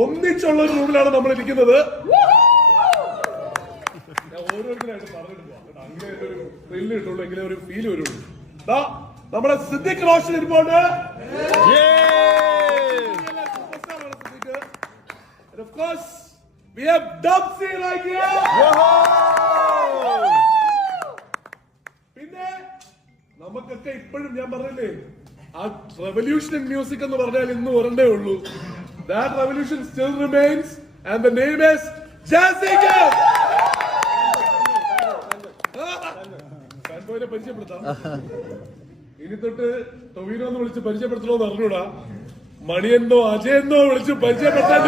ഒന്നിച്ചുള്ള ഒരു റൂമിലാണ് നമ്മൾ ഇരിക്കുന്നത്. ഞാൻ ഓരോരുത്തരായിട്ട് പറഞ്ഞിട്ട് പോവാം. അങ്ങനെ ഒരു ത്രില്ല് കിട്ടുള്ളൂ, എങ്കിലും ഒരു ഫീൽ വരുള്ളൂ. നമ്മുടെ സിദ്ദിഖ് റോഷൻ ഇരിപ്പുണ്ട്. And of course, we have Dubsy right here. പിന്നെ നമുക്കൊക്കെ ഇപ്പോഴും ഞാൻ പറഞ്ഞില്ലേ, ആ റെവല്യൂഷൻ ഇൻ മ്യൂസിക് എന്ന് പറഞ്ഞാൽ ഇന്ന് ഒരെണ്ണേ ഉള്ളൂ. That revolution still remains and the name is Jazzica. ഫാൻബോയിനെ പരിചയപ്പെടുത്താം. ഇനി തൊട്ട് ടൊവിനോ എന്ന് വിളിച്ച് പരിചയപ്പെടുത്തണോന്ന് അറിഞ്ഞൂടാ, മണിയെന്നോ അജയെന്നോ വിളിച്ച് പരിചയപ്പെടുത്താൻ